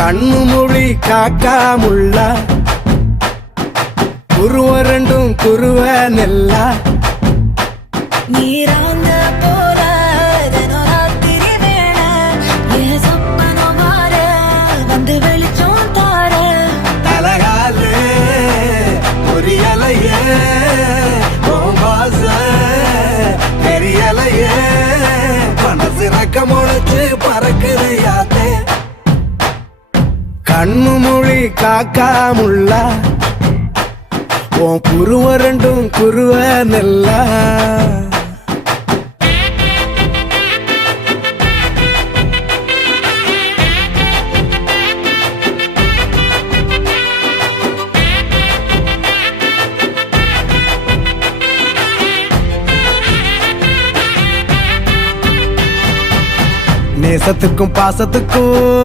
கண்ணு மொழி காக்காமுள்ள குருவ ரெண்டும் குருவ நெல்லா நீராங்க போல ராத்திரி வேண என் சொப்பனம் மாற வந்து வெளிச்சம் தார தலகாலே பொரியலையே வாச பெரியலையே மனசு ரக்க முளைச்சு பறக்குது யாத்தே கண்ணு மொழி காக்காமுள்ள உன் குருவ ரெண்டும் குருவ நெல்லா நேசத்துக்கும் பாசத்துக்கும்